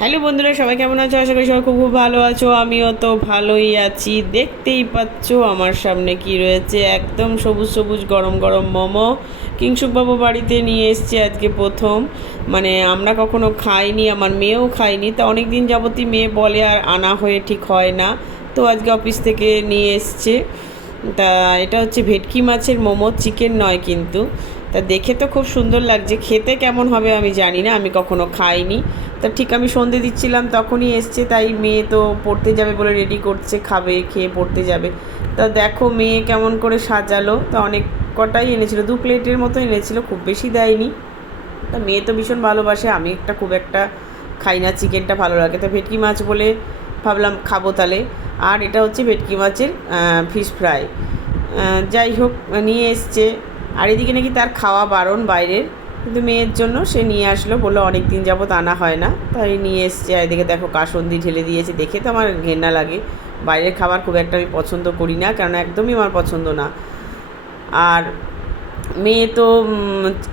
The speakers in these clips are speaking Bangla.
হ্যালো বন্ধুরা, সবাই কেমন আছো? আশা করি সবাই খুব খুব ভালো আছো। আমিও তো ভালোই আছি। দেখতেই পাচ্ছো আমার সামনে কি রয়েছে, একদম সবুজ সবুজ গরম গরম মোমো কিংশুকবাবু বাড়িতে নিয়ে এসছে আজকে প্রথম। মানে আমরা কখনো খাইনি, আমার মেয়েও খায়নি, তা অনেক দিন যাবতই মেয়ে বলে আর আনা হয়ে ঠিক হয় না। তো আজকে অফিস থেকে নিয়ে এসছে। তা এটা হচ্ছে ভেটকি মাছের মোমো, চিকেন নয় কিন্তু। তা দেখে তো খুব সুন্দর লাগছে, খেতে কেমন হবে আমি জানি না, আমি কখনো খাইনি। তা ঠিক আমি সন্ধে দিচ্ছিলাম তখনই এসছে, তাই মেয়ে তো পড়তে যাবে বলে রেডি করছে, খাবে, খেয়ে পড়তে যাবে। তা দেখো মেয়ে কেমন করে সাজালো। তা অনেক কটাই এনেছিল, 2 প্লেটের মতো এনেছিল, খুব বেশি দেয়নি। তা মেয়ে তো ভীষণ ভালোবাসে, আমি খুব একটা খাই না, চিকেনটা ভালো লাগে। তা ভেটকি মাছ বলে ভাবলাম খাবো তাহলে। আর এটা হচ্ছে ভেটকি মাছের ফিশ ফ্রাই। যাই হোক, নিয়ে এসছে। আর এদিকে নাকি তার খাওয়া বারণ বাইরের, কিন্তু মেয়ের জন্য সে নিয়ে আসলো, বললো অনেক দিন যাবত আনা হয় না, তাই নিয়ে এসছে। আর এদিকে দেখো কাসুন্দি ঢেলে দিয়েছে, দেখে তো আমার ঘেন্না লাগে। বাইরের খাবার খুব একটা আমি পছন্দ করি না, কারণ একদমই আমার পছন্দ না। আর মেয়ে তো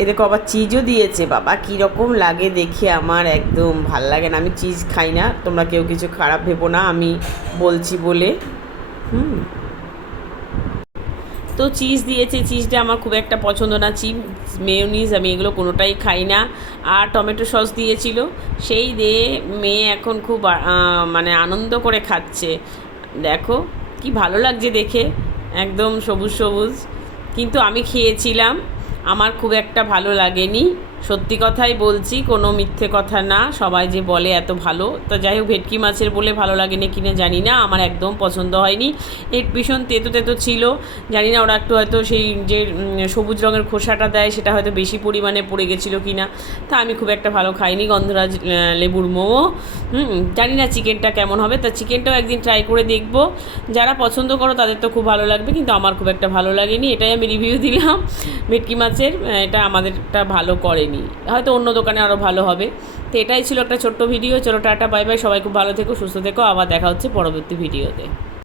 এদেরকে আবার চিজও দিয়েছে, বাবা কীরকম লাগে দেখে আমার একদম ভাল লাগে না। আমি চিজ খাই না, তোমরা কেউ কিছু খারাপ ভেবো না আমি বলছি বলে। হুম। তো চিজ দিয়েছে, চিজটা আমার খুব একটা পছন্দ না, চিজ মেয়োনিজ আমি এগুলো কোনোটাই খাই না। আর টমেটো সস দিয়েছিল, সেই দিয়ে মেয়ে এখন খুব মানে আনন্দ করে খাচ্ছে। দেখো কি ভালো লাগছে দেখে, একদম সবুজ সবুজ। কিন্তু আমি খেয়েছিলাম, আমার খুব একটা ভালো লাগেনি। সত্যি কথাই বলছি, কোনো মিথ্যে কথা না। সবাই যে বলে এত ভালো, তো যাই হোক ভেটকি মাছের বলে ভালো লাগেনি কিনা জানি না, আমার একদম পছন্দ হয়নি। এর ভীষণ তেতো তেতো ছিল, জানি না ওরা একটু হয়তো সেই যে সবুজ রঙের খোসাটা দেয় সেটা হয়তো বেশি পরিমাণে পড়ে গেছিলো কি না। তা আমি খুব একটা ভালো খাইনি গন্ধরাজ লেবুর মোমো। জানি না চিকেনটা কেমন হবে, তা চিকেনটাও একদিন ট্রাই করে দেখবো। যারা পছন্দ করো তাদের তো খুব ভালো লাগবে, কিন্তু আমার খুব একটা ভালো লাগেনি, এটাই আমি রিভিউ দিলাম ভেটকি মাছের। এটা আমাদেরটা ভালো করেনি, হয়তো অন্য দোকানে আরও ভালো হবে। তো এটাই ছিল একটা ছোট্ট ভিডিও। চলো টাটা, বাই বাই, সবাই খুব ভালো থেকো, সুস্থ থেকো, আবার দেখা হচ্ছে পরবর্তী ভিডিওতে।